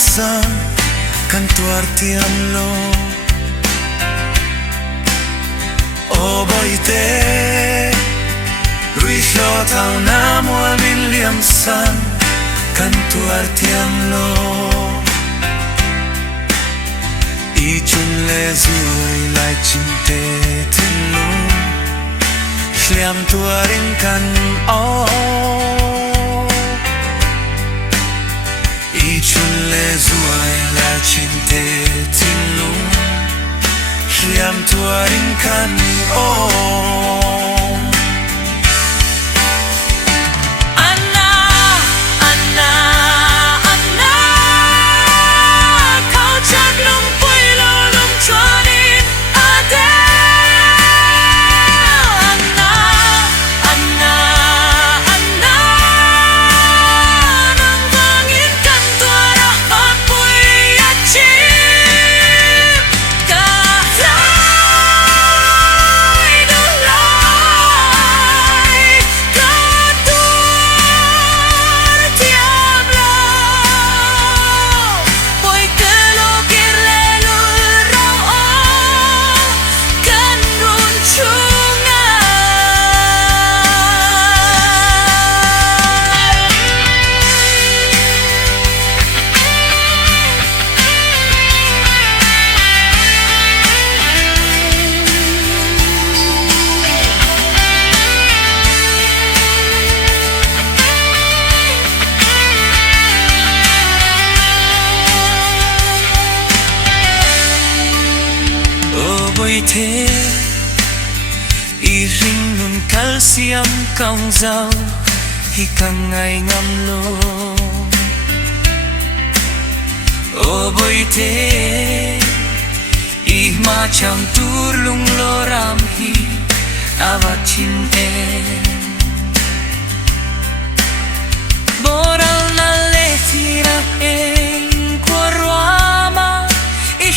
san cantuar ti amlo o boite ruisho tau na mo William san cantuar ti amlo i chun le zuai lai chin te tin lu hliam tuarin kan o i chun le zuai lai chin te tin lu hliam tuarin kan o thế y ring nun calcium cong dao hi càng ngày ngâm lô ô bôi thế y ma chang tur lung lo ram hi avachin e boral na letira en korwama i